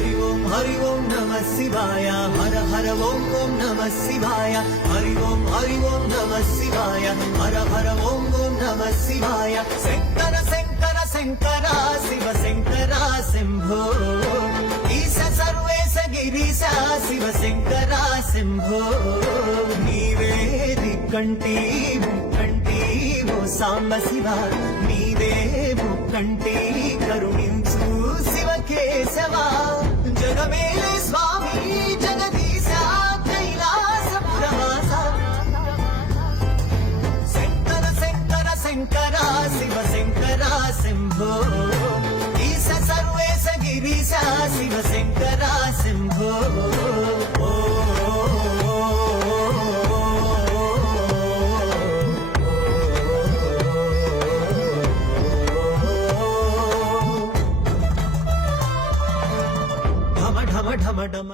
हरि ओम नमः शिवाय हर हर ओम ओम नमः शिवाय हरि ओम नमः शिवाय हर हर ओम ओम नमः शिवाय शंकर शंकर शंकर शिव शंकर शंभो ईश सर्वेश गिरीश शिव शंकर शंभो नीवे दिक्कंटी मुक्कंटी वो सांब शिव नीवे मुक्कंटी करुणिंचु शिव केशवा जगमेले स्वामी जगदीश कैलासपुरवासा शंकर शंकर शंकर शिव शंकर शंभो ईश सर्वेश गिरीश शिव शंकर शंभो ढम ढम ढम ढम